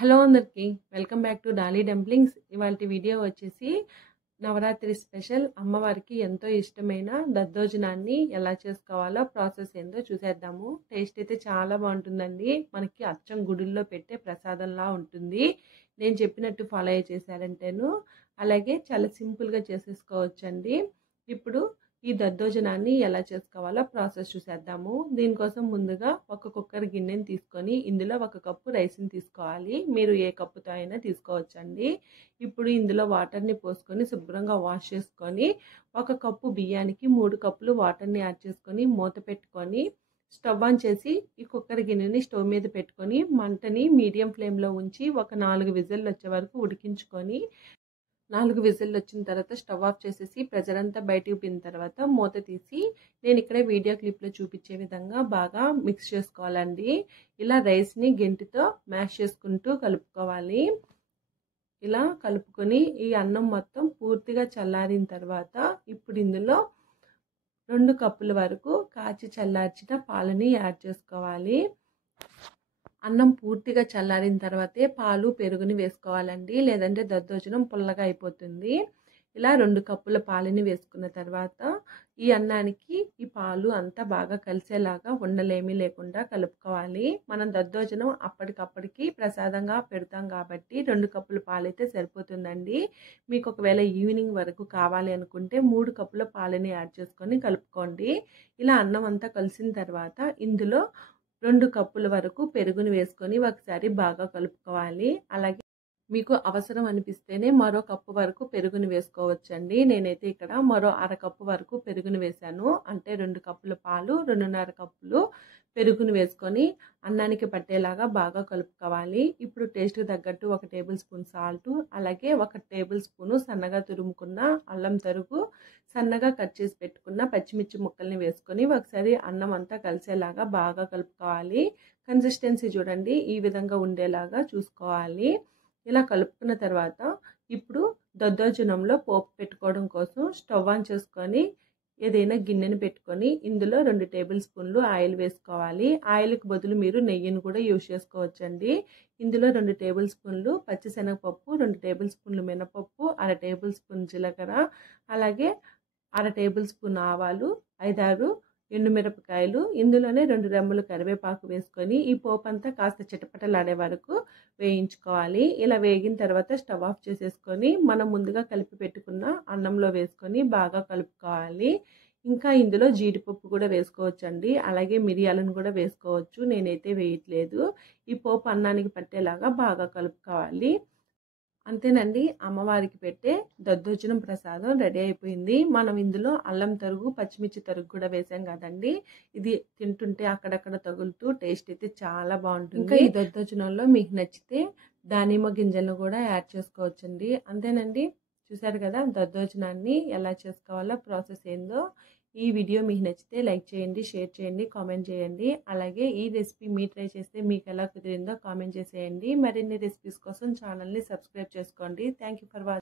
Hello అందరికి welcome back to Dolly dumplings. ఇవాల్టి video వచ్చేసి నవరాత్రి స్పెషల్ అమ్మవారికి ఎంతో ఇష్టమైన దద్దోజనాన్ని ఎలా చేసుకోవాలో ప్రాసెస్ ఏందో చూసేద్దాము. టేస్ట్ అయితే చాలా బాగుంటుందండి. మనకి అచ్చం గుడిల్లో పెట్టే ప్రసాదంలా ఉంటుంది. నేను చెప్పినట్టు ఫాలో చేశారంటేను అలాగే చాలా సింపుల్గా చేసేసుకోవచ్చండి. ఇప్పుడు ఈ దద్దోజనాన్ని ఎలా చేసుకోవాలో ప్రాసెస్ చూసేద్దాము. దీనికోసం ముందుగా ఒక కుక్కర్ గిన్నెని తీసుకొని ఇందులో 1 కప్పు రైస్ని తీసుకోవాలి. మీరు ఏ కప్పుతో అయినా తీసుకోవచ్చండి. ఇప్పుడు ఇందులో వాటర్ని పోసుకొని శుభ్రంగా వాష్ చేసుకొని 1 కప్పు బియ్యానికి 3 కప్పులు వాటర్ని యాడ్ చేసుకొని మూత పెట్టుకొని స్టవ్ ఆన్ చేసి ఈ కుక్కర్ గిన్నెని స్టవ్ మీద పెట్టుకొని మంటని మీడియం ఫ్లేమ్లో ఉంచి ఒక 4 విజిల్లు వచ్చే వరకు ఉడికించుకొని 4 విజిల్లు వచ్చిన తర్వాత స్టవ్ ఆఫ్ చేసేసి ప్రెజర్ అంతా బయటికి పోయిన తర్వాత మూత తీసి నేను ఇక్కడ వీడియో క్లిప్లో చూపించే విధంగా బాగా మిక్స్ చేసుకోవాలండి. ఇలా రైస్ని గెంటితో మ్యాష్ చేసుకుంటూ కలుపుకోవాలి. ఇలా కలుపుకొని ఈ అన్నం మొత్తం పూర్తిగా చల్లారిన తర్వాత ఇప్పుడు ఇందులో 2 కప్పుల వరకు కాచి చల్లార్చిన పాలని యాడ్ చేసుకోవాలి. అన్నం పూర్తిగా చల్లారిన తర్వాతే పాలు పెరుగుని వేసుకోవాలండి, లేదంటే దద్దోజనం పుల్లగా అయిపోతుంది. ఇలా 2 కప్పుల పాలని వేసుకున్న తర్వాత ఈ అన్నానికి ఈ పాలు అంతా బాగా కలిసేలాగా ఉండలేమీ లేకుండా కలుపుకోవాలి. మనం దద్దోజనం అప్పటికప్పటికి ప్రసాదంగా పెడతాం కాబట్టి 2 కప్పుల పాలైతే సరిపోతుందండి. మీకు ఒకవేళ ఈవినింగ్ వరకు కావాలి అనుకుంటే 3 కప్పుల పాలని యాడ్ చేసుకొని కలుపుకోండి. ఇలా అన్నం అంతా కలిసిన తర్వాత ఇందులో 2 కప్పుల వరకు పెరుగుని వేసుకొని ఒకసారి బాగా కలుపుకోవాలి. అలాగే మీకు అవసరం అనిపిస్తేనే మరో కప్పు వరకు పెరుగుని వేసుకోవచ్చండి. నేనైతే ఇక్కడ మరో 1/2 కప్పు వరకు పెరుగుని వేశాను. అంటే 2 కప్పుల పాలు 2.5 కప్పులు పెరుగుని వేసుకొని అన్నానికి పట్టేలాగా బాగా కలుపుకోవాలి. ఇప్పుడు టేస్ట్కి తగ్గట్టు 1 టేబుల్ స్పూన్ సాల్ట్, అలాగే 1 టేబుల్ స్పూను సన్నగా తురుముకున్న అల్లం తరుగు, సన్నగా కట్ చేసి పెట్టుకున్న పచ్చిమిర్చి ముక్కల్ని వేసుకొని ఒకసారి అన్నం అంతా కలిసేలాగా బాగా కలుపుకోవాలి. కన్సిస్టెన్సీ చూడండి, ఈ విధంగా ఉండేలాగా చూసుకోవాలి. ఇలా కలుపుకున్న తర్వాత ఇప్పుడు దద్దోజనంలో పోపు పెట్టుకోవడం కోసం స్టవ్ ఆన్ చేసుకొని ఏదైనా గిన్నెని పెట్టుకొని ఇందులో 2 టేబుల్ స్పూన్లు ఆయిల్ వేసుకోవాలి. ఆయిల్కి బదులు మీరు నెయ్యిని కూడా యూజ్ చేసుకోవచ్చండి. ఇందులో 2 టేబుల్ స్పూన్లు పచ్చిశనగపప్పు, 2 టేబుల్ స్పూన్లు మినపప్పు, 1/2 టేబుల్ స్పూన్ జీలకర్ర, అలాగే 1/2 టేబుల్ స్పూన్ ఆవాలు, 5-6 ఎండుమిరపకాయలు, ఇందులోనే 2 రెమ్మలు కరివేపాకు వేసుకొని ఈ పోపు అంతా కాస్త చిటపటలాడే వరకు వేయించుకోవాలి. ఇలా వేగిన తర్వాత స్టవ్ ఆఫ్ చేసేసుకొని మనం ముందుగా కలిపి పెట్టుకున్న అన్నంలో వేసుకొని బాగా కలుపుకోవాలి. ఇంకా ఇందులో జీడిపప్పు కూడా వేసుకోవచ్చండి, అలాగే మిరియాలను కూడా వేసుకోవచ్చు. నేనైతే వేయట్లేదు. ఈ పోపు అన్నానికి పట్టేలాగా బాగా కలుపుకోవాలి. అంతేనండి, అమ్మవారికి పెట్టే దద్దోజనం ప్రసాదం రెడీ అయిపోయింది. మనం ఇందులో అల్లం తరుగు, పచ్చిమిర్చి తరుగు కూడా వేసాం కదండి. ఇది తింటుంటే అక్కడక్కడ తగులుతూ టేస్ట్ అయితే చాలా బాగుంటుంది. ఇంకా ఈ దద్దోజనంలో మీకు నచ్చితే దానిమ్మ గింజలను కూడా యాడ్ చేసుకోవచ్చండి. అంతేనండి, చూసారు కదా దద్దోజనాన్ని ఎలా చేసుకోవాలో ప్రాసెస్ ఏందో. ఈ వీడియో మీకు నచ్చితే లైక్ చేయండి, షేర్ చేయండి, కామెంట్ చేయండి. అలాగే ఈ రెసిపీ మీరు ట్రై చేస్తే మీకు ఎలా కుదిరిందో కామెంట్ చేసేయండి. మరిన్ని రెసిపీస్ కోసం ఛానల్ని సబ్స్క్రైబ్ చేసుకోండి. Thank you for watching.